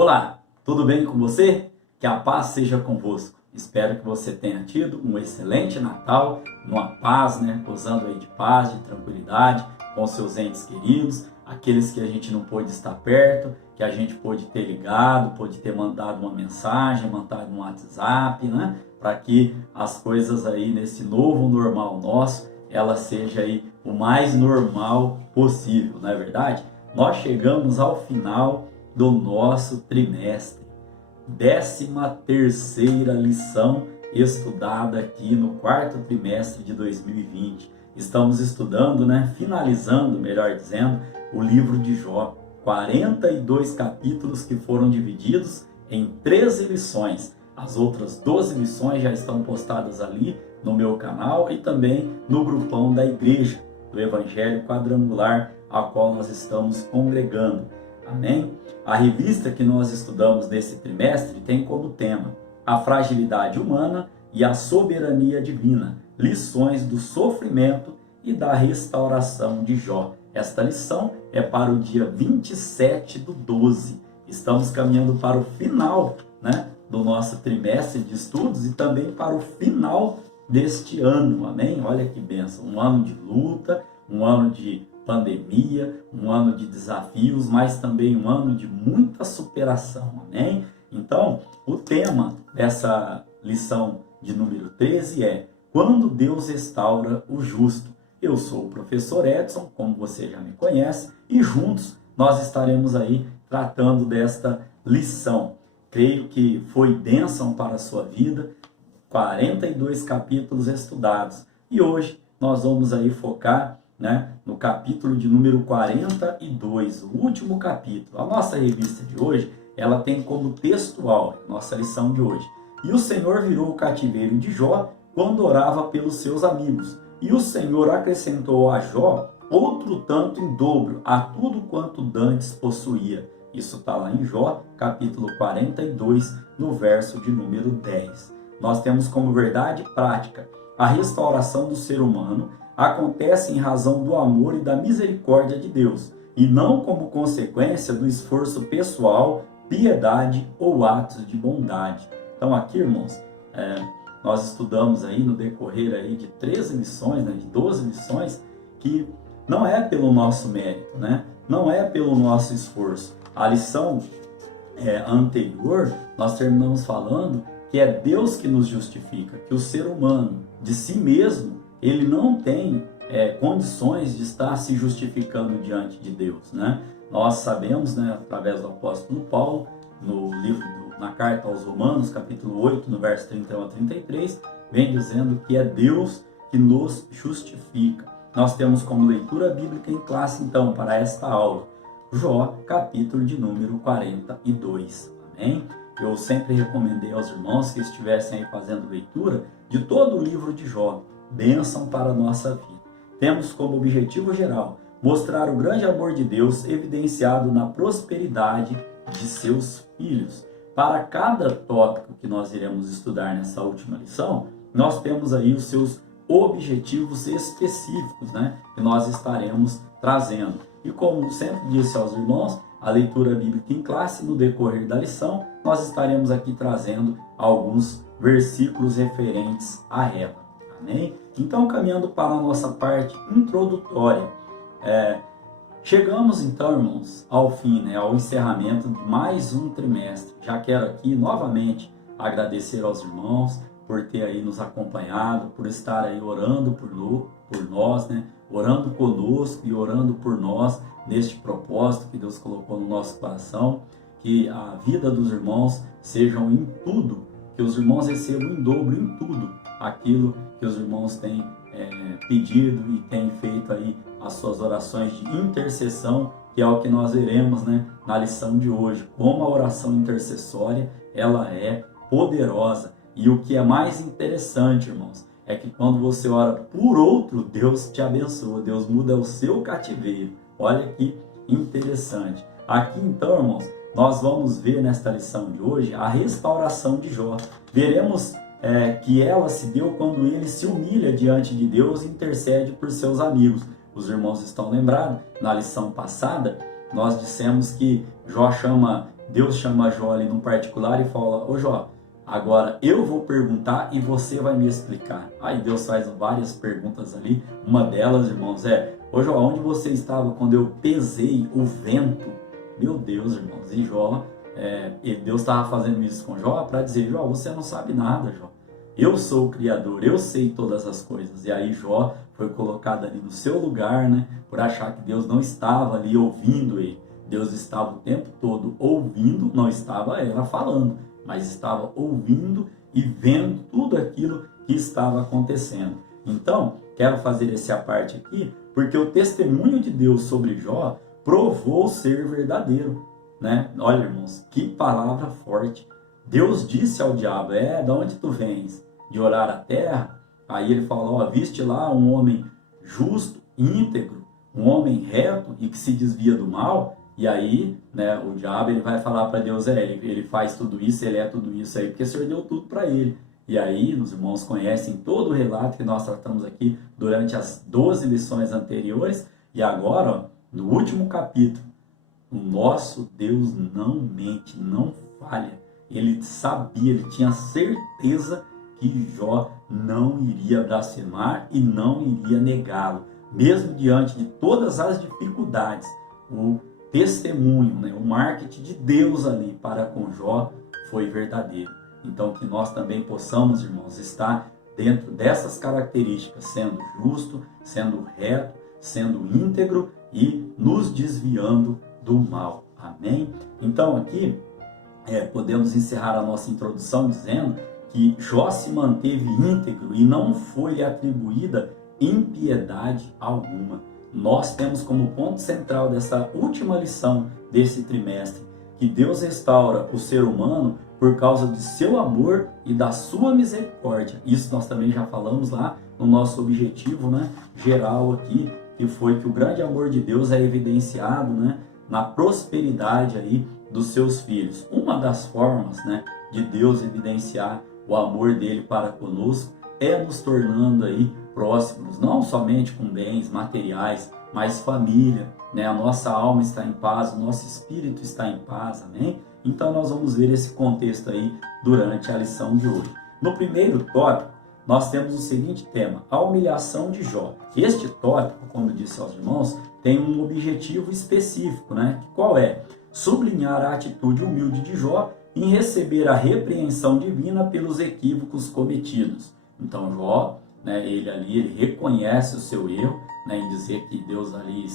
Olá, tudo bem com você? Que a paz seja convosco. Espero que você tenha tido um excelente Natal, numa paz, gozando aí de paz, de tranquilidade, com seus entes queridos, aqueles que a gente não pôde estar perto, que a gente pôde ter ligado, pôde ter mandado uma mensagem, mandado um WhatsApp, para que as coisas aí nesse novo normal nosso, ela seja aí o mais normal possível, não é verdade? Nós chegamos ao final do nosso trimestre, 13ª lição estudada aqui no quarto trimestre de 2020. Estamos estudando, finalizando, melhor dizendo, o livro de Jó, 42 capítulos que foram divididos em 13 lições. As outras 12 lições já estão postadas ali no meu canal e também no grupão da igreja, do Evangelho Quadrangular, a qual nós estamos congregando. Amém? A revista que nós estudamos nesse trimestre tem como tema a fragilidade humana e a soberania divina, lições do sofrimento e da restauração de Jó. Esta lição é para o dia 27/12. Estamos caminhando para o final, do nosso trimestre de estudos e também para o final deste ano. Amém? Olha que bênção! Um ano de luta, um ano de pandemia, um ano de desafios, mas também um ano de muita superação, amém? Então, o tema dessa lição de número 13 é Quando Deus restaura o justo. Eu sou o professor Edson, como você já me conhece, e juntos nós estaremos aí tratando desta lição. Creio que foi bênção para a sua vida, 42 capítulos estudados, e hoje nós vamos aí focar no capítulo de número 42, o último capítulo. A nossa revista de hoje, ela tem como textual, nossa lição de hoje. E o Senhor virou o cativeiro de Jó quando orava pelos seus amigos. E o Senhor acrescentou a Jó outro tanto em dobro a tudo quanto dantes possuía. Isso está lá em Jó, capítulo 42, no verso de número 10. Nós temos como verdade prática a restauração do ser humano acontece em razão do amor e da misericórdia de Deus, e não como consequência do esforço pessoal, piedade ou atos de bondade. Então aqui, irmãos, nós estudamos aí no decorrer aí de 13 lições, de 12 lições, que não é pelo nosso mérito, não é pelo nosso esforço. A lição anterior, nós terminamos falando que é Deus que nos justifica, que o ser humano, de si mesmo, ele não tem condições de estar se justificando diante de Deus, Nós sabemos, através do apóstolo Paulo, no livro, na carta aos Romanos, capítulo 8, no verso 31 a 33, vem dizendo que é Deus que nos justifica. Nós temos como leitura bíblica em classe, então, para esta aula, Jó, capítulo de número 42, amém? Eu sempre recomendei aos irmãos que estivessem aí fazendo leitura de todo o livro de Jó, bênção para a nossa vida. Temos como objetivo geral mostrar o grande amor de Deus evidenciado na prosperidade de seus filhos. Para cada tópico que nós iremos estudar nessa última lição, nós temos aí os seus objetivos específicos, que nós estaremos trazendo. E como sempre disse aos irmãos, a leitura bíblica em classe, no decorrer da lição, nós estaremos aqui trazendo alguns versículos referentes a ela. Amém? Então, caminhando para a nossa parte introdutória, chegamos então, irmãos, ao fim, ao encerramento de mais um trimestre. Já quero aqui novamente agradecer aos irmãos por ter aí nos acompanhado, por estar aí orando por nós, orando conosco e orando por nós neste propósito que Deus colocou no nosso coração, que a vida dos irmãos sejam em tudo, que os irmãos recebam em dobro em tudo aquilo que os irmãos têm pedido e têm feito aí as suas orações de intercessão, que é o que nós veremos na lição de hoje. Como a oração intercessória, ela é poderosa. E o que é mais interessante, irmãos, é que quando você ora por outro, Deus te abençoa, Deus muda o seu cativeiro. Olha que interessante. Aqui então, irmãos, nós vamos ver nesta lição de hoje a restauração de Jó. Veremos que ela se deu quando ele se humilha diante de Deus e intercede por seus amigos. Os irmãos estão lembrados? Na lição passada, nós dissemos que Jó chama Deus chama Jó ali no particular e fala: ô Jó, agora eu vou perguntar e você vai me explicar. Aí Deus faz várias perguntas ali. Uma delas, irmãos, ô Jó, onde você estava quando eu pesei o vento? Meu Deus, irmãos, e Jó, e Deus estava fazendo isso com Jó para dizer: Jó, você não sabe nada, Jó. Eu sou o Criador, eu sei todas as coisas. E aí Jó foi colocado ali no seu lugar, né, por achar que Deus não estava ali ouvindo ele. Deus estava o tempo todo ouvindo, não estava ela falando, mas estava ouvindo e vendo tudo aquilo que estava acontecendo. Então, quero fazer essa parte aqui, porque o testemunho de Deus sobre Jó provou ser verdadeiro, né? Olha, irmãos, que palavra forte. Deus disse ao diabo: de onde tu vens? De orar a terra? Aí ele falou: viste lá um homem justo, íntegro, um homem reto e que se desvia do mal. E aí, né, o diabo ele vai falar para Deus: ele faz tudo isso, ele é tudo isso aí, porque o Senhor deu tudo para ele. E aí, os irmãos conhecem todo o relato que nós tratamos aqui durante as 12 lições anteriores. E agora, ó, no último capítulo, o nosso Deus não mente, não falha. Ele sabia, ele tinha certeza que Jó não iria blasfemar e não iria negá-lo. Mesmo diante de todas as dificuldades, o testemunho, né, o marketing de Deus ali para com Jó foi verdadeiro. Então que nós também possamos, irmãos, estar dentro dessas características, sendo justo, sendo reto, sendo íntegro e nos desviando do mal. Amém? Então aqui podemos encerrar a nossa introdução dizendo que Jó se manteve íntegro e não foi-lhe atribuída impiedade alguma. Nós temos como ponto central dessa última lição desse trimestre que Deus restaura o ser humano por causa de seu amor e da sua misericórdia. Isso nós também já falamos lá no nosso objetivo, né, geral aqui, que foi que o grande amor de Deus é evidenciado, né, na prosperidade aí dos seus filhos. Uma das formas, né, de Deus evidenciar o amor dele para conosco é nos tornando aí próximos, não somente com bens materiais, mas família, né? A nossa alma está em paz, o nosso espírito está em paz, amém? Então nós vamos ver esse contexto aí durante a lição de hoje. No primeiro tópico, nós temos o seguinte tema: a humilhação de Jó. Este tópico, como disse aos irmãos, tem um objetivo específico, né? Qual é? Sublinhar a atitude humilde de Jó em receber a repreensão divina pelos equívocos cometidos. Então Jó, né, ele reconhece o seu erro, né, em dizer que Deus ali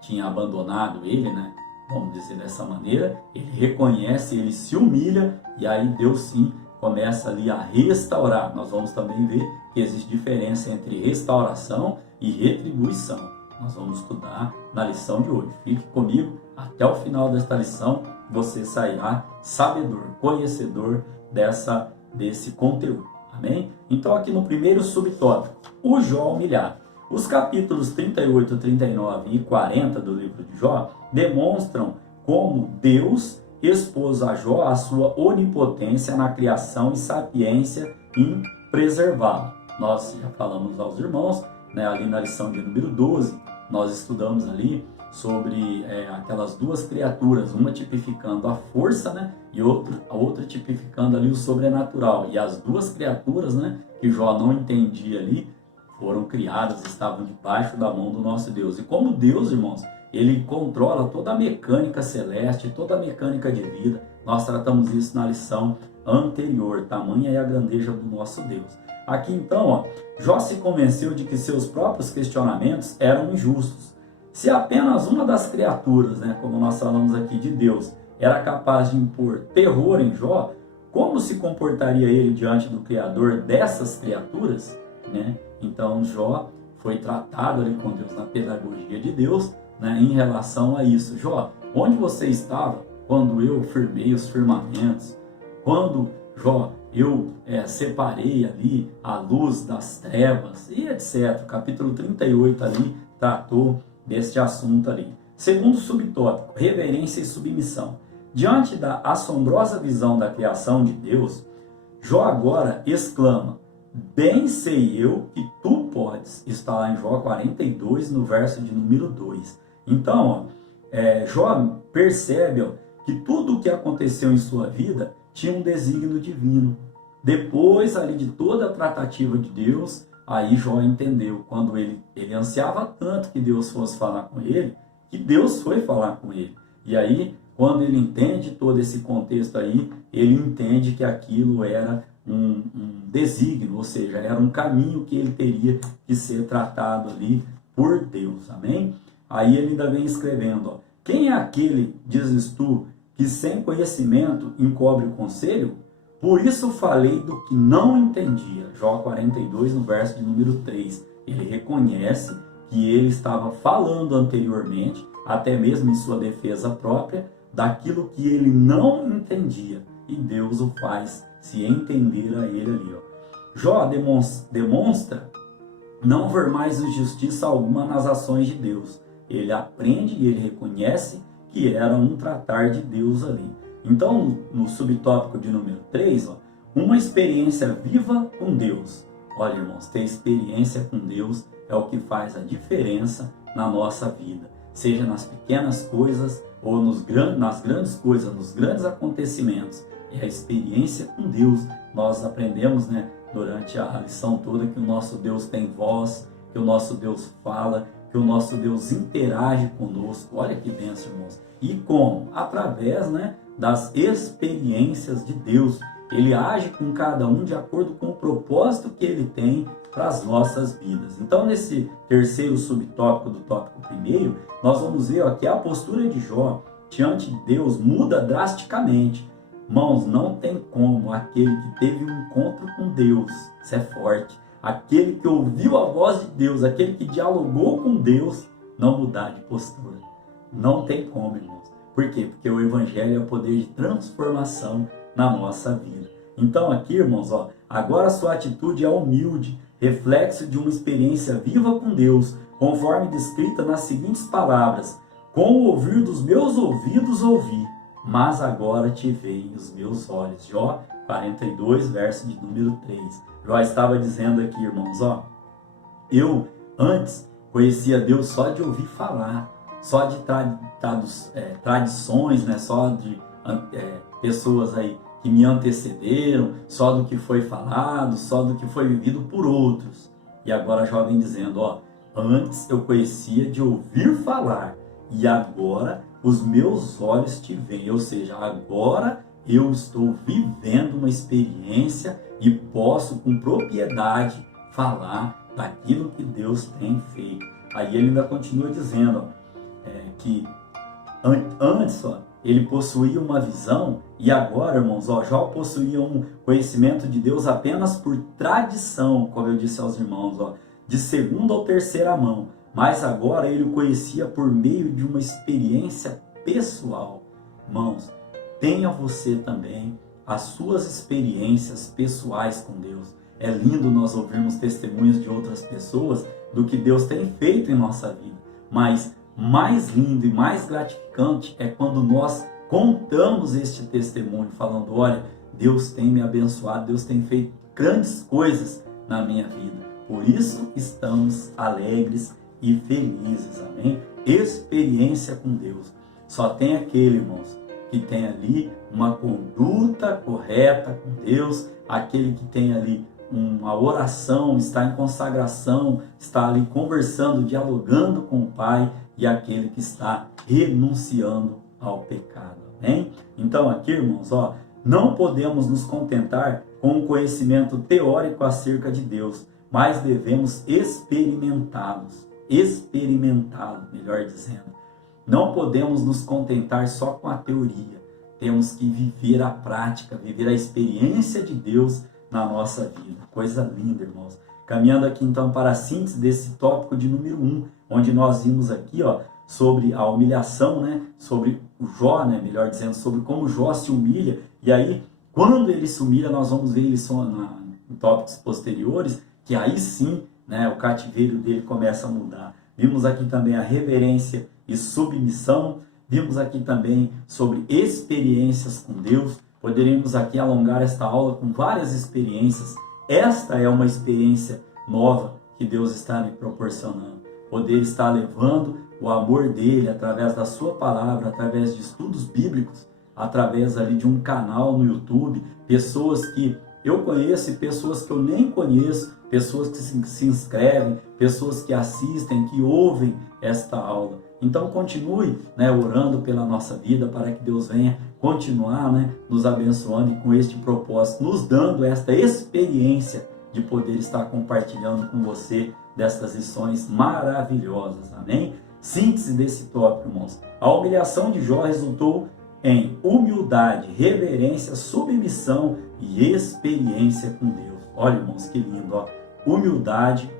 tinha abandonado ele, né, vamos dizer dessa maneira. Ele reconhece, ele se humilha e aí Deus sim começa ali a restaurar. Nós vamos também ver que existe diferença entre restauração e retribuição. Nós vamos estudar na lição de hoje. Fique comigo até o final desta lição, você sairá sabedor, conhecedor desse conteúdo. Amém? Então aqui no primeiro subtópico, o Jó humilhado. Os capítulos 38, 39 e 40 do livro de Jó demonstram como Deus expôs a Jó a sua onipotência na criação e sapiência em preservá-lo. Nós já falamos aos irmãos, né, ali na lição de número 12, nós estudamos ali sobre aquelas duas criaturas, uma tipificando a força, né, e a outra tipificando ali o sobrenatural. E as duas criaturas, né, que Jó não entendia ali, foram criadas, estavam debaixo da mão do nosso Deus. E como Deus, irmãos, ele controla toda a mecânica celeste, toda a mecânica de vida. Nós tratamos isso na lição anterior. Tamanha é a grandeza do nosso Deus. Aqui então, ó, Jó se convenceu de que seus próprios questionamentos eram injustos. Se apenas uma das criaturas, né, como nós falamos aqui de Deus, era capaz de impor terror em Jó, como se comportaria ele diante do Criador dessas criaturas, né? Então Jó foi tratado ali com Deus na pedagogia de Deus, né, em relação a isso. Jó, onde você estava quando eu firmei os firmamentos? Quando, Jó, eu separei ali a luz das trevas e etc. O capítulo 38 ali tratou deste assunto ali. Segundo subtópico, reverência e submissão. Diante da assombrosa visão da criação de Deus, Jó agora exclama: bem sei eu que tu podes. Está lá em Jó 42, no verso de número 2. Então, Jó percebe que tudo o que aconteceu em sua vida tinha um desígnio divino. Depois ali de toda a tratativa de Deus, aí Jó entendeu, quando ele ansiava tanto que Deus fosse falar com ele, que Deus foi falar com ele. E aí, quando ele entende todo esse contexto aí, ele entende que aquilo era um desígnio, ou seja, era um caminho que ele teria que ser tratado ali por Deus, amém? Aí ele ainda vem escrevendo, ó, quem é aquele, dizes tu, que sem conhecimento encobre o conselho? Por isso falei do que não entendia. Jó 42, no verso de número 3. Ele reconhece que ele estava falando anteriormente, até mesmo em sua defesa própria, daquilo que ele não entendia. E Deus o faz se entender a ele ali. Ó. Jó demonstra não ver mais injustiça alguma nas ações de Deus. Ele aprende e ele reconhece que era um tratar de Deus ali. Então, no subtópico de número 3, ó, uma experiência viva com Deus. Olha, irmãos, ter experiência com Deus é o que faz a diferença na nossa vida. Seja nas pequenas coisas ou nas grandes coisas, nos grandes acontecimentos. É a experiência com Deus. Nós aprendemos, né, durante a lição toda que o nosso Deus tem voz, que o nosso Deus fala, que o nosso Deus interage conosco. Olha que bênção, irmãos. E como? Através, né, das experiências de Deus. Ele age com cada um de acordo com o propósito que ele tem para as nossas vidas. Então, nesse terceiro subtópico do tópico primeiro, nós vamos ver ó, que a postura de Jó diante de Deus muda drasticamente. Irmãos, não tem como aquele que teve um encontro com Deus, isso é forte, aquele que ouviu a voz de Deus, aquele que dialogou com Deus, não mudar de postura. Não tem como, irmãos. Por quê? Porque o Evangelho é o poder de transformação na nossa vida. Então aqui, irmãos, ó, agora a sua atitude é humilde, reflexo de uma experiência viva com Deus, conforme descrita nas seguintes palavras: com o ouvir dos meus ouvidos ouvi, mas agora te veem os meus olhos. Jó 42, verso de número 3. Jó estava dizendo aqui, irmãos, ó, eu antes conhecia Deus só de ouvir falar, só de tradições, né? Só de pessoas aí que me antecederam, só do que foi falado, só do que foi vivido por outros. E agora Jó vem dizendo, ó, antes eu conhecia de ouvir falar, e agora os meus olhos te veem. Ou seja, agora eu estou vivendo uma experiência e posso com propriedade falar daquilo que Deus tem feito. Aí ele ainda continua dizendo, ó, que antes ó, ele possuía uma visão e agora, irmãos, ó, Jó possuía um conhecimento de Deus apenas por tradição, como eu disse aos irmãos, ó, de segunda ou terceira mão, mas agora ele o conhecia por meio de uma experiência pessoal. Irmãos, tenha você também as suas experiências pessoais com Deus. É lindo nós ouvirmos testemunhos de outras pessoas do que Deus tem feito em nossa vida, mas mais lindo e mais gratificante é quando nós contamos este testemunho, falando, olha, Deus tem me abençoado, Deus tem feito grandes coisas na minha vida. Por isso estamos alegres e felizes, amém? Experiência com Deus. Só tem aquele, irmãos, que tem ali uma conduta correta com Deus, aquele que tem ali uma oração, está em consagração, está ali conversando, dialogando com o Pai, e aquele que está renunciando ao pecado, amém? Então aqui, irmãos, ó, não podemos nos contentar com um conhecimento teórico acerca de Deus, mas devemos experimentá-lo, melhor dizendo. Não podemos nos contentar só com a teoria, temos que viver a prática, viver a experiência de Deus na nossa vida. Coisa linda, irmãos. Caminhando aqui então para a síntese desse tópico de número 1, onde nós vimos aqui, ó, sobre a humilhação, né? Sobre o Jó, né? Melhor dizendo, sobre como Jó se humilha. E aí, quando ele se humilha, nós vamos ver isso em tópicos posteriores, que aí sim, né, o cativeiro dele começa a mudar. Vimos aqui também a reverência e submissão. Vimos aqui também sobre experiências com Deus. Poderíamos aqui alongar esta aula com várias experiências. Esta é uma experiência nova que Deus está me proporcionando. Poder estar levando o amor dele através da sua palavra, através de estudos bíblicos, através ali de um canal no YouTube, pessoas que eu conheço e pessoas que eu nem conheço, pessoas que se inscrevem, pessoas que assistem, que ouvem esta aula. Então continue, né, orando pela nossa vida para que Deus venha continuar, né, nos abençoando e com este propósito, nos dando esta experiência de poder estar compartilhando com você destas lições maravilhosas, amém? Síntese desse tópico, irmãos. A humilhação de Jó resultou em humildade, reverência, submissão e experiência com Deus. Olha, irmãos, que lindo, ó. Humildade,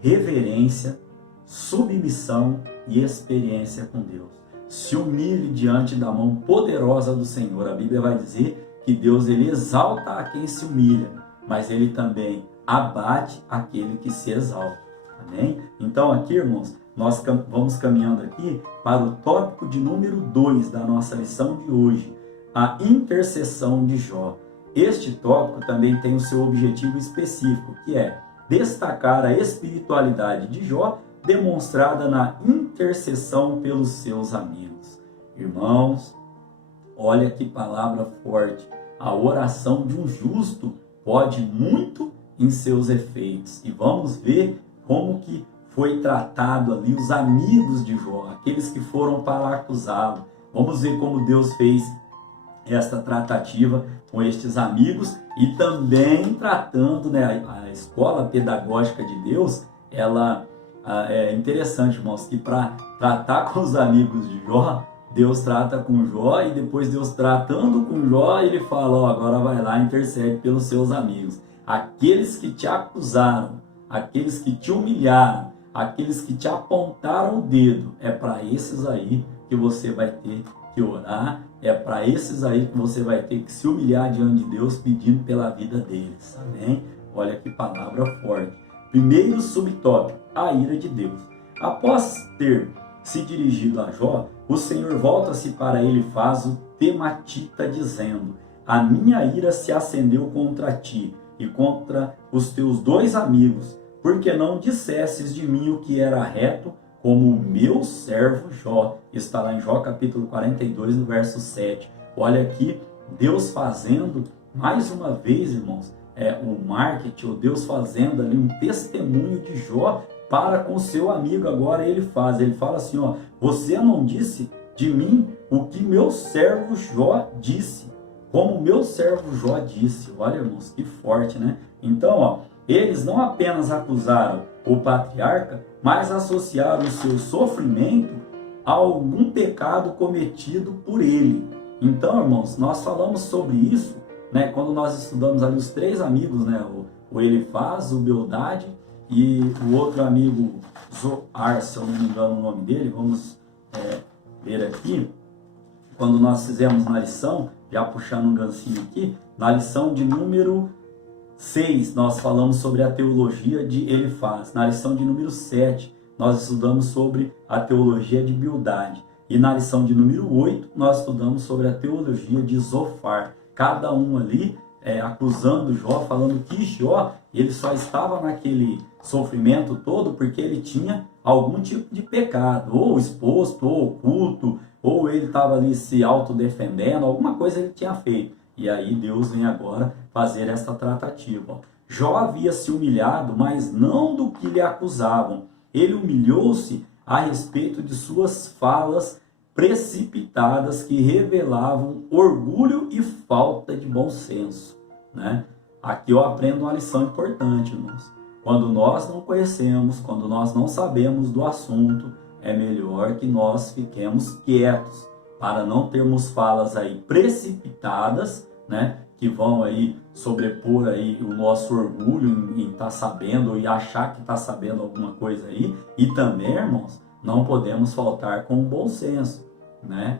reverência, submissão e experiência com Deus. Se humilhe diante da mão poderosa do Senhor. A Bíblia vai dizer que Deus, ele exalta a quem se humilha, mas ele também abate aquele que se exalta. Amém? Então aqui, irmãos, nós vamos caminhando aqui para o tópico de número 2 da nossa lição de hoje, a intercessão de Jó. Este tópico também tem o seu objetivo específico, que é destacar a espiritualidade de Jó demonstrada na intercessão pelos seus amigos. Irmãos, olha que palavra forte. A oração de um justo pode muito em seus efeitos. E vamos ver como que foi tratado ali os amigos de Jó, aqueles que foram para acusá-lo. Vamos ver como Deus fez esta tratativa com estes amigos e também tratando, né, a escola pedagógica de Deus, ela é interessante, irmãos, que para tratar com os amigos de Jó, Deus trata com Jó e depois Deus tratando com Jó, ele fala, ó, agora vai lá e intercede pelos seus amigos. Aqueles que te acusaram, aqueles que te humilharam, aqueles que te apontaram o dedo, é para esses aí que você vai ter que orar, é para esses aí que você vai ter que se humilhar diante de Deus pedindo pela vida deles, amém? Olha que palavra forte. Primeiro subtópico, a ira de Deus. Após ter se dirigido a Jó, o Senhor volta-se para ele e faz o tematita dizendo, a minha ira se acendeu contra ti e contra os teus 2 amigos, porque não dissesses de mim o que era reto, como o meu servo Jó. Está lá em Jó capítulo 42, no verso 7. Olha aqui, Deus fazendo, mais uma vez, irmãos, o marketing, ou Deus fazendo ali um testemunho de Jó para com seu amigo. Agora ele fala assim, ó, você não disse de mim o que meu servo Jó disse, como meu servo Jó disse. Olha, irmãos, que forte, né? Então, ó, eles não apenas acusaram o patriarca, mas associaram o seu sofrimento a algum pecado cometido por ele. Então, irmãos, nós falamos sobre isso, né, quando nós estudamos ali os 3 amigos, né, o Elifaz, o Bildade e o outro amigo Zoar, se eu não me engano o nome dele. Vamos ver aqui, quando nós fizemos na lição, já puxando um gancinho aqui, na lição de número 6, nós falamos sobre a teologia de Elifaz. Na lição de número 7, nós estudamos sobre a teologia de Bildade. E na lição de número 8, nós estudamos sobre a teologia de Zofar. Cada um ali acusando Jó, falando que Jó, ele só estava naquele sofrimento todo porque ele tinha algum tipo de pecado, ou exposto, ou oculto, ou ele estava ali se autodefendendo, alguma coisa ele tinha feito. E aí Deus vem agora fazer essa tratativa. Jó havia se humilhado, mas não do que lhe acusavam. Ele humilhou-se a respeito de suas falas precipitadas que revelavam orgulho e falta de bom senso, né? Aqui eu aprendo uma lição importante, irmãos. Quando nós não conhecemos, quando nós não sabemos do assunto, é melhor que nós fiquemos quietos, para não termos falas aí precipitadas, né, que vão aí sobrepor aí o nosso orgulho em estar sabendo e achar que está sabendo alguma coisa aí. E também, irmãos, não podemos faltar com o bom senso, né?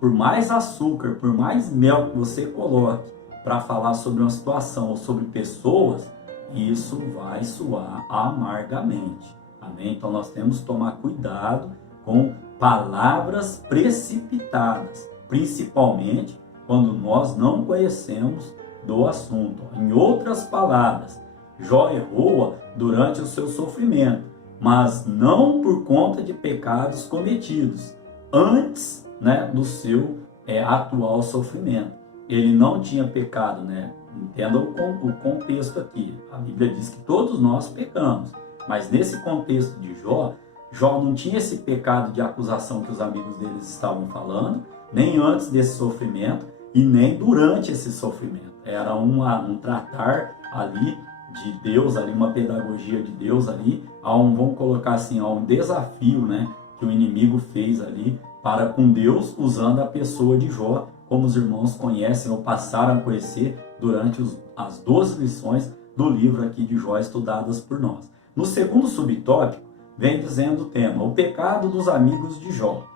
Por mais açúcar, por mais mel que você coloque para falar sobre uma situação ou sobre pessoas, isso vai soar amargamente, amém? Então nós temos que tomar cuidado com palavras precipitadas, principalmente quando nós não conhecemos do assunto. Em outras palavras, Jó errou durante o seu sofrimento, mas não por conta de pecados cometidos antes, né, do seu atual sofrimento. Ele não tinha pecado, né? Entenda o contexto aqui. A Bíblia diz que todos nós pecamos, mas nesse contexto de Jó, Jó não tinha esse pecado de acusação que os amigos deles estavam falando, nem antes desse sofrimento e nem durante esse sofrimento. Era um tratar ali de Deus, ali uma pedagogia de Deus ali, vamos colocar assim, um desafio, né, que o inimigo fez ali para com Deus, usando a pessoa de Jó, como os irmãos conhecem ou passaram a conhecer durante as 12 lições do livro aqui de Jó estudadas por nós. No segundo subtópico, vem dizendo o tema, o pecado dos amigos de Jó.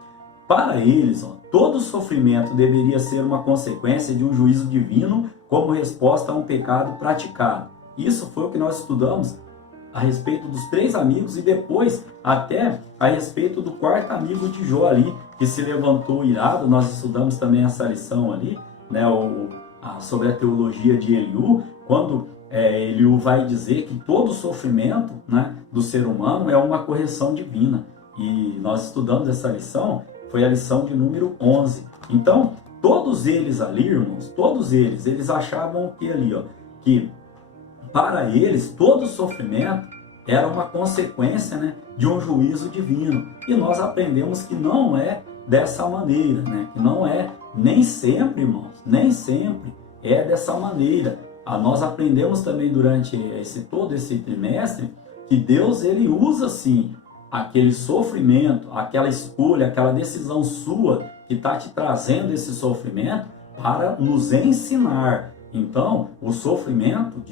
Para eles, todo sofrimento deveria ser uma consequência de um juízo divino como resposta a um pecado praticado. Isso foi o que nós estudamos a respeito dos 3 amigos e depois até a respeito do 4º amigo de Jó ali, que se levantou irado. Nós estudamos também essa lição ali, né, sobre a teologia de Eliú, quando Eliú vai dizer que todo sofrimento, né, do ser humano é uma correção divina. E nós estudamos essa lição, foi a lição de número 11. Então, todos eles ali, irmãos, todos eles achavam que ali, que para eles todo sofrimento era uma consequência, né, de um juízo divino. E nós aprendemos que não é dessa maneira, né, que não é nem sempre, irmãos, nem sempre é dessa maneira. Nós aprendemos também durante todo esse trimestre que Deus, ele usa sim aquele sofrimento, aquela escolha, aquela decisão sua que está te trazendo esse sofrimento para nos ensinar. Então, o sofrimento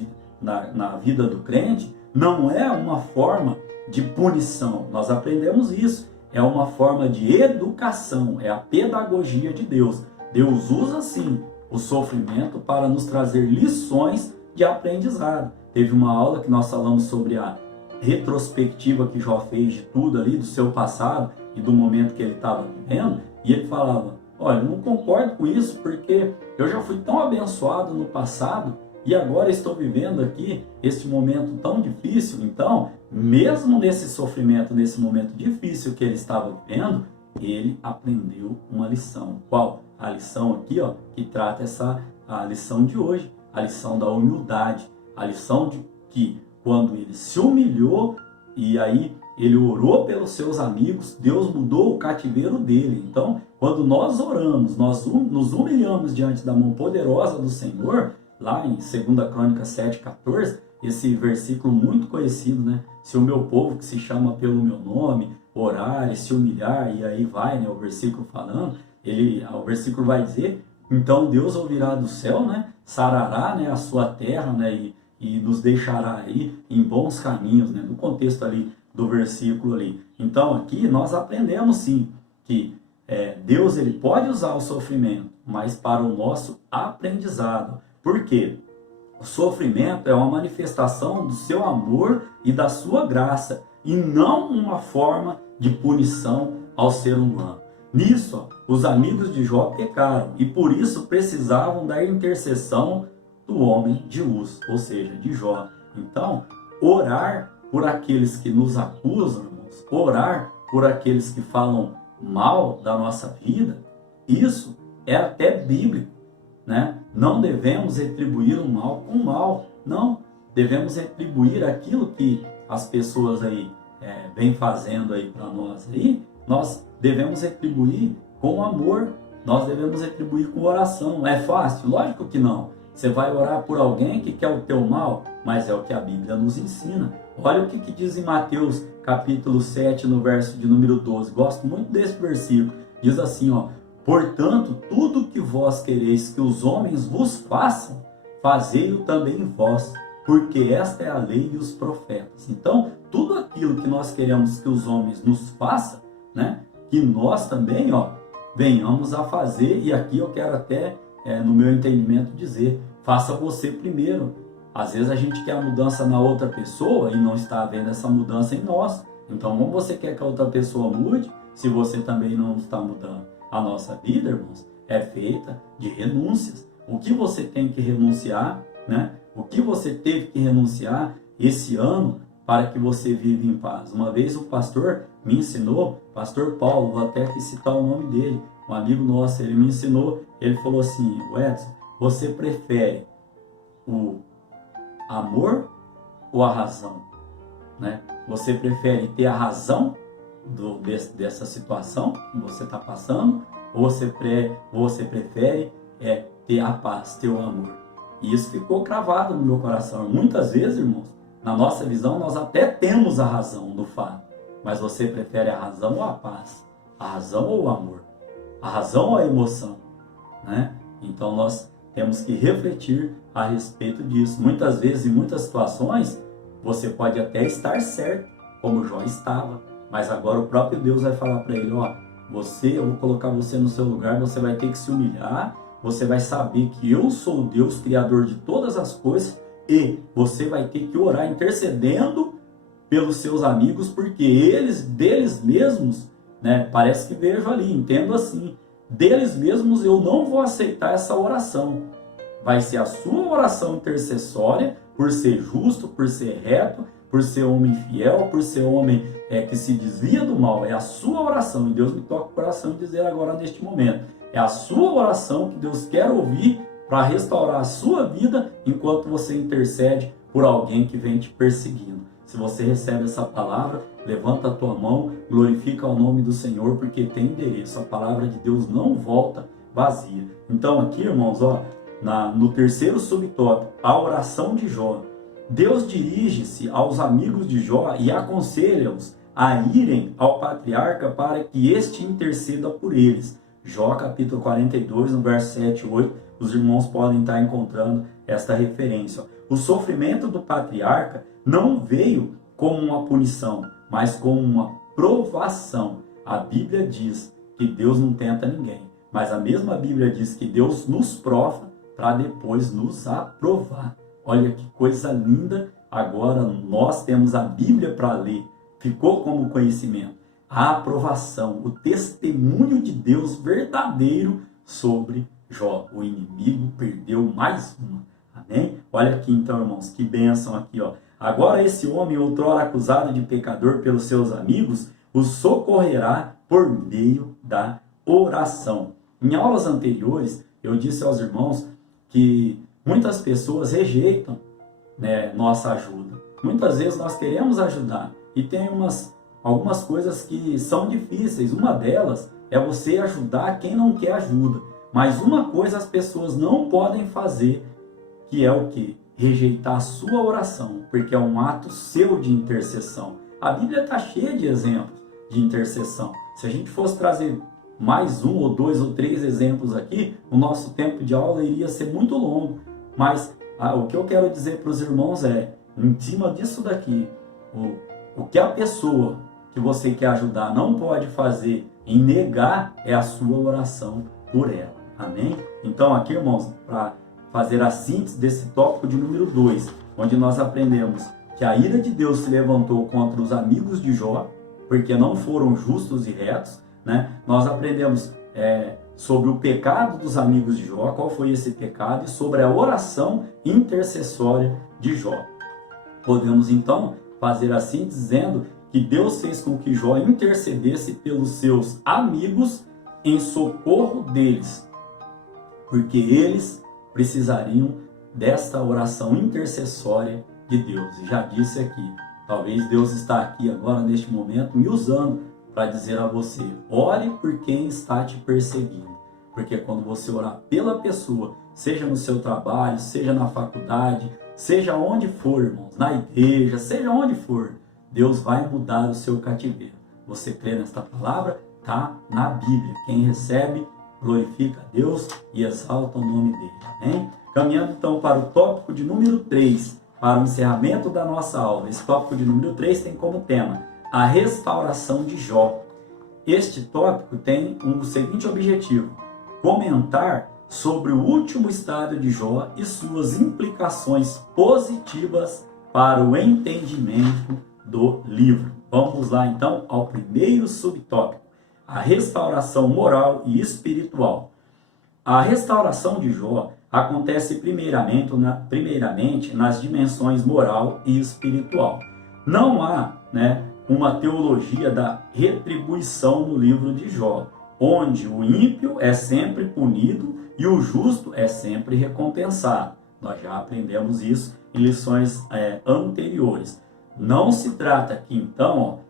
na vida do crente não é uma forma de punição. Nós aprendemos isso. É uma forma de educação, é a pedagogia de Deus. Deus usa sim o sofrimento para nos trazer lições de aprendizado. Teve uma aula que nós falamos sobre a retrospectiva que Jó fez de tudo ali, do seu passado e do momento que ele estava vivendo, e ele falava, olha, eu não concordo com isso porque eu já fui tão abençoado no passado e agora estou vivendo aqui este momento tão difícil. Então, mesmo nesse sofrimento, nesse momento difícil que ele estava vivendo, ele aprendeu uma lição. Qual? A lição aqui, que trata a lição de hoje, a lição da humildade, a lição de que quando ele se humilhou e aí ele orou pelos seus amigos, Deus mudou o cativeiro dele. Então, quando nós oramos, nós nos humilhamos diante da mão poderosa do Senhor, lá em 2 Crônicas 7,14, esse versículo muito conhecido, né? Se o meu povo que se chama pelo meu nome orar e se humilhar, e aí vai, né, o versículo falando, o versículo vai dizer, então Deus ouvirá do céu, né, sarará, né, a sua terra, né, e nos deixará aí em bons caminhos, né, no contexto ali do versículo ali. Então aqui nós aprendemos sim que Deus, ele pode usar o sofrimento, mas para o nosso aprendizado. Por quê? O sofrimento é uma manifestação do seu amor e da sua graça, e não uma forma de punição ao ser humano. Nisso, os amigos de Jó pecaram, e por isso precisavam da intercessão do homem de Uz, ou seja, de Jó. Então, orar por aqueles que nos acusam, irmãos, orar por aqueles que falam mal da nossa vida, isso é até bíblico, né? Não devemos retribuir o mal com o mal, não. Devemos retribuir aquilo que as pessoas aí vêm fazendo aí para nós aí, nós devemos retribuir com amor, nós devemos retribuir com oração. É fácil? Lógico que não. Você vai orar por alguém que quer o teu mal, mas é o que a Bíblia nos ensina. Olha o que diz em Mateus capítulo 7, no verso de número 12. Gosto muito desse versículo. Diz assim, portanto, tudo que vós quereis que os homens vos façam, fazei-o também vós, porque esta é a lei e os profetas. Então, tudo aquilo que nós queremos que os homens nos façam, né, que nós também, venhamos a fazer. E aqui eu quero até, no meu entendimento, dizer, faça você primeiro. Às vezes a gente quer a mudança na outra pessoa e não está havendo essa mudança em nós. Então, como você quer que a outra pessoa mude, se você também não está mudando? A nossa vida, irmãos, é feita de renúncias. O que você tem que renunciar, né? O que você teve que renunciar esse ano para que você viva em paz? Uma vez o pastor me ensinou, pastor Paulo, vou até aqui citar o nome dele, um amigo nosso, ele me ensinou, ele falou assim: Edson, você prefere o amor ou a razão? Né? Você prefere ter a razão dessa situação que você está passando, ou você prefere ter a paz, ter o amor? E isso ficou cravado no meu coração. Muitas vezes, irmãos, na nossa visão, nós até temos a razão no fato, mas você prefere a razão ou a paz? A razão ou o amor? A razão ou a emoção? Né? Então nós temos que refletir a respeito disso. Muitas vezes, em muitas situações, você pode até estar certo, como Jó estava, mas agora o próprio Deus vai falar para ele: ó, eu vou colocar você no seu lugar, você vai ter que se humilhar, você vai saber que eu sou o Deus, criador de todas as coisas, e você vai ter que orar intercedendo pelos seus amigos, porque deles mesmos, né, parece que vejo ali, entendo assim, deles mesmos eu não vou aceitar essa oração. Vai ser a sua oração intercessória, por ser justo, por ser reto, por ser homem fiel, por ser homem que se desvia do mal. É a sua oração, e Deus me toca o coração e dizer agora neste momento, é a sua oração que Deus quer ouvir para restaurar a sua vida enquanto você intercede por alguém que vem te perseguindo. Se você recebe essa palavra, levanta a tua mão, glorifica o nome do Senhor, porque tem endereço. A palavra de Deus não volta vazia. Então aqui, irmãos, ó, no terceiro subtópico, a oração de Jó, Deus dirige-se aos amigos de Jó e aconselha-os a irem ao patriarca para que este interceda por eles. Jó capítulo 42, no verso 7 e 8, os irmãos podem estar encontrando esta referência. O sofrimento do patriarca não veio como uma punição, mas como uma provação. A Bíblia diz que Deus não tenta ninguém, mas a mesma Bíblia diz que Deus nos prova para depois nos aprovar. Olha que coisa linda, agora nós temos a Bíblia para ler, ficou como conhecimento. A aprovação, o testemunho de Deus verdadeiro sobre Jó. O inimigo perdeu mais uma. Amém? Olha aqui então, irmãos, que bênção aqui, ó. Agora esse homem, outrora acusado de pecador pelos seus amigos, o socorrerá por meio da oração. Em aulas anteriores, eu disse aos irmãos que muitas pessoas rejeitam, né, nossa ajuda. Muitas vezes nós queremos ajudar e tem algumas coisas que são difíceis. Uma delas é você ajudar quem não quer ajuda. Mas uma coisa as pessoas não podem fazer, que é o quê? Rejeitar a sua oração, porque é um ato seu de intercessão. A Bíblia está cheia de exemplos de intercessão. Se a gente fosse trazer mais um ou dois ou três exemplos aqui, o nosso tempo de aula iria ser muito longo. Mas o que eu quero dizer para os irmãos é, em cima disso daqui, o que a pessoa que você quer ajudar não pode fazer em negar é a sua oração por ela. Amém? Então aqui, irmãos, para fazer a síntese desse tópico de número 2, onde nós aprendemos que a ira de Deus se levantou contra os amigos de Jó, porque não foram justos e retos, né? Nós aprendemos sobre o pecado dos amigos de Jó, qual foi esse pecado, e sobre a oração intercessória de Jó. Podemos então fazer a síntese dizendo que Deus fez com que Jó intercedesse pelos seus amigos em socorro deles, porque eles precisariam desta oração intercessória de Deus. E já disse aqui, talvez Deus está aqui agora neste momento me usando para dizer a você, ore por quem está te perseguindo. Porque quando você orar pela pessoa, seja no seu trabalho, seja na faculdade, seja onde for, irmãos, na igreja, seja onde for, Deus vai mudar o seu cativeiro. Você crê nesta palavra? Está na Bíblia. Quem recebe, glorifica a Deus e exalta o nome dele. Amém? Caminhando então para o tópico de número 3, para o encerramento da nossa aula. Esse tópico de número 3 tem como tema a restauração de Jó. Este tópico tem o seguinte objetivo: comentar sobre o último estádio de Jó e suas implicações positivas para o entendimento do livro. Vamos lá então ao primeiro subtópico, a restauração moral e espiritual. A restauração de Jó acontece primeiramente nas dimensões moral e espiritual. Não há, uma teologia da retribuição no livro de Jó. onde o ímpio é sempre punido e o justo é sempre recompensado. Nós já aprendemos isso em lições anteriores. Não se trata aqui, então,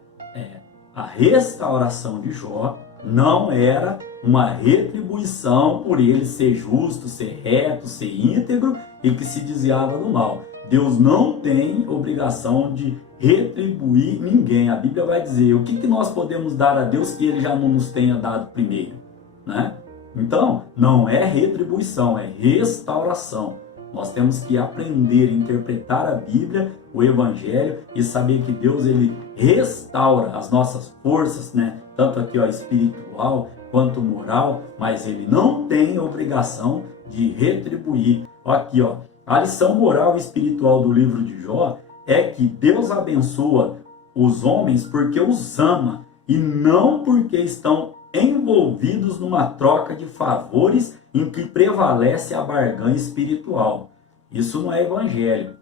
a restauração de Jó não era uma retribuição por ele ser justo, ser reto, ser íntegro e que se desviava do mal. Deus não tem obrigação de retribuir ninguém. A Bíblia vai dizer o que nós podemos dar a Deus que ele já não nos tenha dado primeiro, né? Então, não é retribuição, é restauração. Nós temos que aprender a interpretar a Bíblia, o Evangelho, e saber que Deus ele restaura as nossas forças, né? Tanto aqui espiritual quanto moral, mas ele não tem obrigação de retribuir. Aqui, a lição moral e espiritual do livro de Jó é que Deus abençoa os homens porque os ama e não porque estão envolvidos numa troca de favores em que prevalece a barganha espiritual. Isso não é evangelho.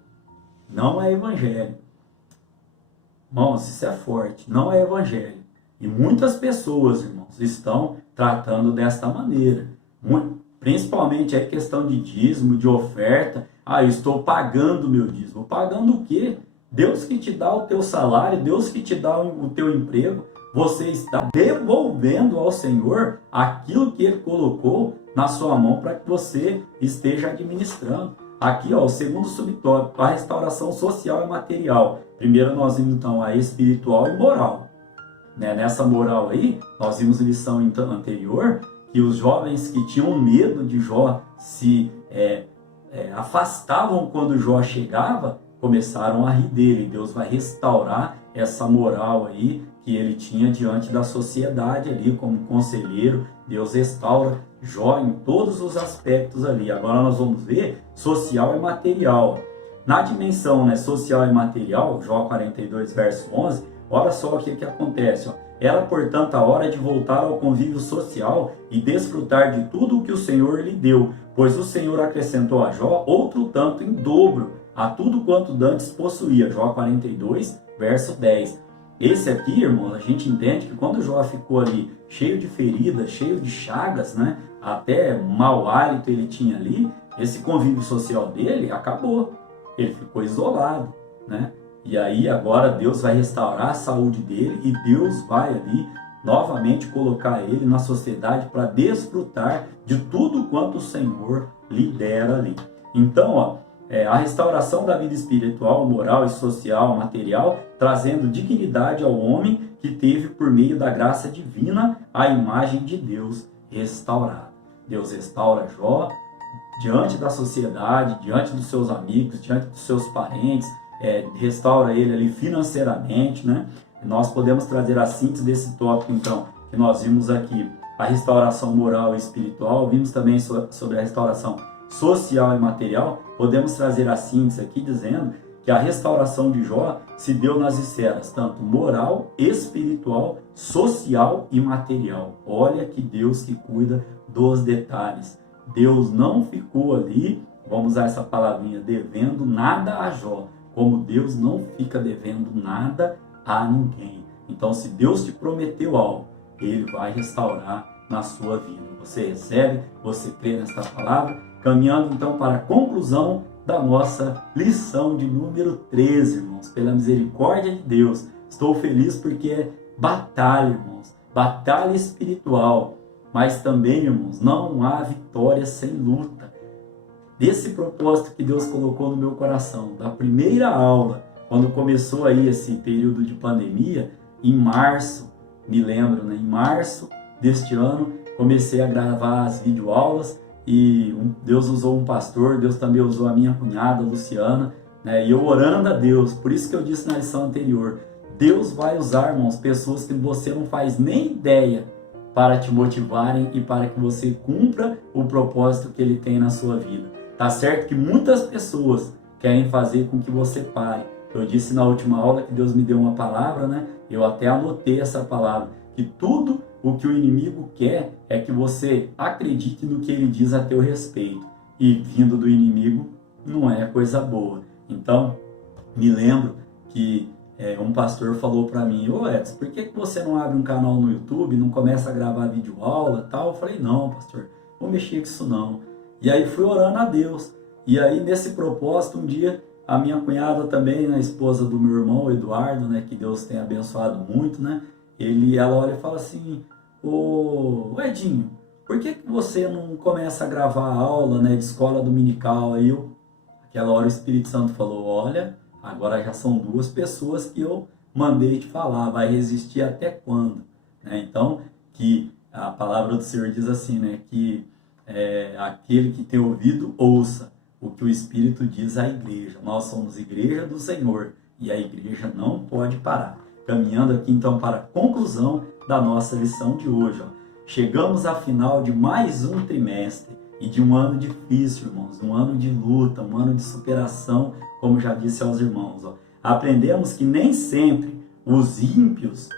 Não é evangelho. Irmãos, isso é forte. Não é evangelho. E muitas pessoas, irmãos, estão tratando desta maneira. Principalmente a questão de dízimo, de oferta. Eu estou pagando meu dízimo. Pagando o quê? Deus que te dá o teu salário, Deus que te dá o teu emprego. Você está devolvendo ao Senhor aquilo que Ele colocou na sua mão para que você esteja administrando. Aqui, o segundo subtópico, a restauração social e material. Primeiro nós vimos então a espiritual e moral. Nessa moral aí, nós vimos na lição anterior que os jovens que tinham medo de Jó se afastavam quando Jó chegava, começaram a rir dele. Deus vai restaurar essa moral aí que ele tinha diante da sociedade ali como conselheiro. Deus restaura Jó em todos os aspectos ali. Agora nós vamos ver social e material. Na dimensão social e material, Jó 42, verso 11, olha só o que acontece. Era, portanto, a hora de voltar ao convívio social e desfrutar de tudo o que o Senhor lhe deu, pois o Senhor acrescentou a Jó outro tanto em dobro a tudo quanto dantes possuía. Jó 42, verso 10. Esse aqui, irmão, a gente entende que quando Jó ficou ali cheio de feridas, cheio de chagas, né? Até mau hálito ele tinha ali, esse convívio social dele acabou. Ele ficou isolado, né? E aí agora Deus vai restaurar a saúde dele e Deus vai ali novamente colocar ele na sociedade para desfrutar de tudo quanto o Senhor lhe dera ali. Então, a restauração da vida espiritual, moral e social, material, trazendo dignidade ao homem que teve por meio da graça divina a imagem de Deus restaurada. Deus restaura Jó diante da sociedade, diante dos seus amigos, diante dos seus parentes, restaura ele ali financeiramente, né? Nós podemos trazer a síntese desse tópico, então, que nós vimos aqui, a restauração moral e espiritual, vimos também sobre a restauração social e material. Podemos trazer a síntese aqui dizendo que a restauração de Jó se deu nas esferas tanto moral, espiritual, social e material. Olha que Deus que cuida dos detalhes. Deus não ficou ali, vamos usar essa palavrinha, devendo nada a Jó, como Deus não fica devendo nada a ninguém. Então, se Deus te prometeu algo, Ele vai restaurar na sua vida. Você recebe, você crê nesta palavra? Caminhando então para a conclusão da nossa lição de número 13, irmãos. Pela misericórdia de Deus, estou feliz porque é batalha, irmãos. Batalha espiritual. Mas também, irmãos, não há vitória sem luta. Desse propósito que Deus colocou no meu coração, da primeira aula, quando começou aí esse período de pandemia, em março, me lembro, né? Em março deste ano, comecei a gravar as videoaulas e Deus usou um pastor, Deus também usou a minha cunhada, Luciana, né? E eu orando a Deus, por isso que eu disse na lição anterior, Deus vai usar, irmãos, pessoas que você não faz nem ideia para te motivarem e para que você cumpra o propósito que Ele tem na sua vida. Tá certo que muitas pessoas querem fazer com que você pare. Eu disse na última aula que Deus me deu uma palavra, né? Eu até anotei essa palavra, que tudo o que o inimigo quer é que você acredite no que ele diz a teu respeito. E vindo do inimigo não é coisa boa. Então, me lembro que um pastor falou para mim: ô Edson, por que você não abre um canal no YouTube, não começa a gravar vídeo aula e tal? Eu falei: não, pastor, vou mexer com isso não. E aí fui orando a Deus. E aí nesse propósito, um dia, a minha cunhada também, a esposa do meu irmão, Eduardo, né, que Deus tem abençoado muito, né? Ela olha e fala assim: ô Edinho, por que você não começa a gravar a aula, né, de escola dominical? Aí aquela hora o Espírito Santo falou: olha, agora já são 2 pessoas que eu mandei te falar, vai resistir até quando? Né? Então, que a palavra do Senhor diz assim, né, que aquele que tem ouvido, ouça o que o Espírito diz à igreja. Nós somos igreja do Senhor e a igreja não pode parar. Caminhando aqui então para a conclusão da nossa lição de hoje. Ó. Chegamos à final de mais um trimestre e de um ano difícil, irmãos, um ano de luta, um ano de superação, como já disse aos irmãos. Ó. Aprendemos que nem sempre os ímpios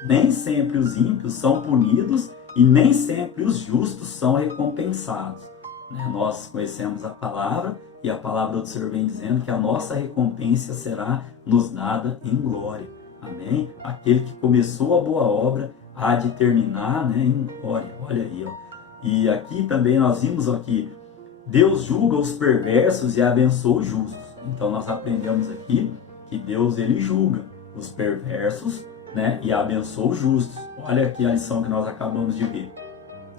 são punidos e nem sempre os justos são recompensados. Né? Nós conhecemos a palavra e a palavra do Senhor vem dizendo que a nossa recompensa será nos dada em glória. Amém? Aquele que começou a boa obra há de terminar, né, em glória. Olha aí, ó. E aqui também nós vimos aqui, Deus julga os perversos e abençoa os justos. Então nós aprendemos aqui que Deus ele julga os perversos, né, e abençoa os justos. Olha aqui a lição que nós acabamos de ver.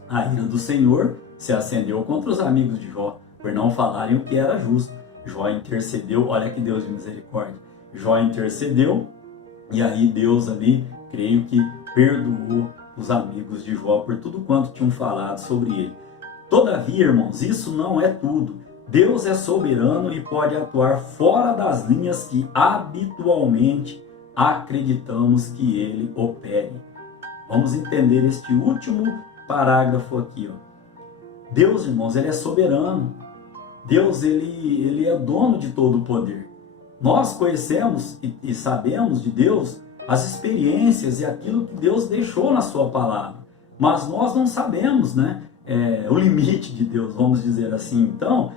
A ira do Senhor se acendeu contra os amigos de Jó, por não falarem o que era justo. Jó intercedeu, olha que Deus de misericórdia. Jó intercedeu e aí Deus ali, creio que perdoou os amigos de Jó por tudo quanto tinham falado sobre ele. Todavia, irmãos, isso não é tudo. Deus é soberano e pode atuar fora das linhas que habitualmente acreditamos que ele opere. Vamos entender este último parágrafo aqui. Ó. Deus, irmãos, ele é soberano. Deus, ele é dono de todo o poder. Nós conhecemos e sabemos de Deus as experiências e aquilo que Deus deixou na sua palavra. Mas nós não sabemos, né, o limite de Deus, vamos dizer assim. Então,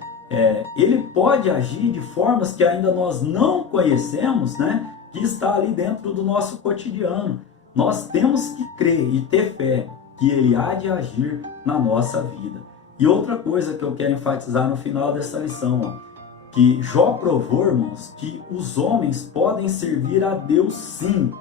ele pode agir de formas que ainda nós não conhecemos, né, que está ali dentro do nosso cotidiano. Nós temos que crer e ter fé que ele há de agir na nossa vida. E outra coisa que eu quero enfatizar no final dessa lição, ó, que Jó provou, irmãos, que os homens podem servir a Deus sim,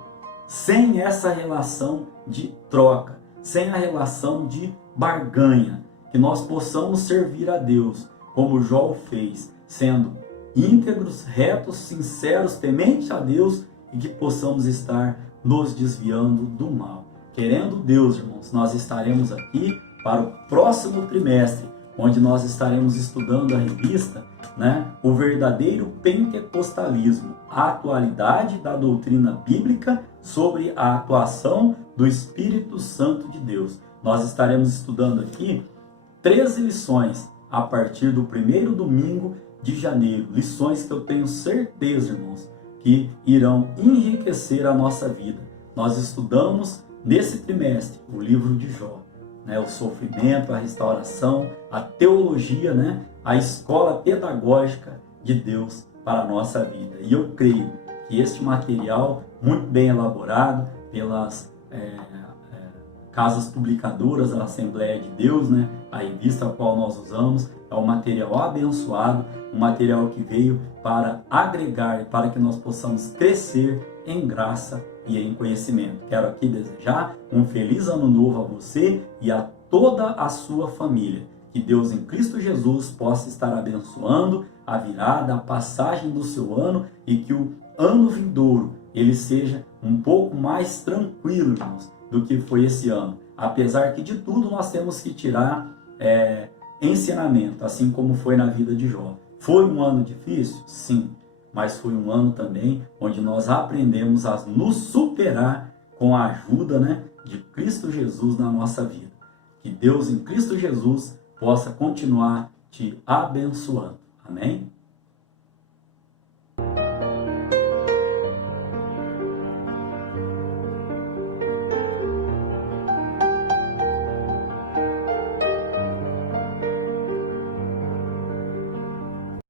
sem essa relação de troca, sem a relação de barganha, que nós possamos servir a Deus, como Jó fez, sendo íntegros, retos, sinceros, tementes a Deus e que possamos estar nos desviando do mal. Querendo Deus, irmãos, nós estaremos aqui para o próximo trimestre, onde nós estaremos estudando a revista, né, O Verdadeiro Pentecostalismo, a atualidade da doutrina bíblica sobre a atuação do Espírito Santo de Deus. Nós estaremos estudando aqui 13 lições a partir do primeiro domingo de janeiro. Lições que eu tenho certeza, irmãos, que irão enriquecer a nossa vida. Nós estudamos nesse trimestre o livro de Jó. Né, o sofrimento, a restauração, a teologia, né, a escola pedagógica de Deus para a nossa vida. E eu creio que este material, muito bem elaborado pelas casas publicadoras da Assembleia de Deus, né, a revista a qual nós usamos, é um material abençoado, um material que veio para agregar, para que nós possamos crescer em graça e em conhecimento. Quero aqui desejar um feliz ano novo a você e a toda a sua família. Que Deus em Cristo Jesus possa estar abençoando a virada, a passagem do seu ano e que o ano vindouro ele seja um pouco mais tranquilo, irmãos, do que foi esse ano. Apesar que de tudo nós temos que tirar ensinamento, assim como foi na vida de Jó. Foi um ano difícil? Sim. Mas foi um ano também onde nós aprendemos a nos superar com a ajuda, né, de Cristo Jesus na nossa vida. Que Deus em Cristo Jesus possa continuar te abençoando. Amém?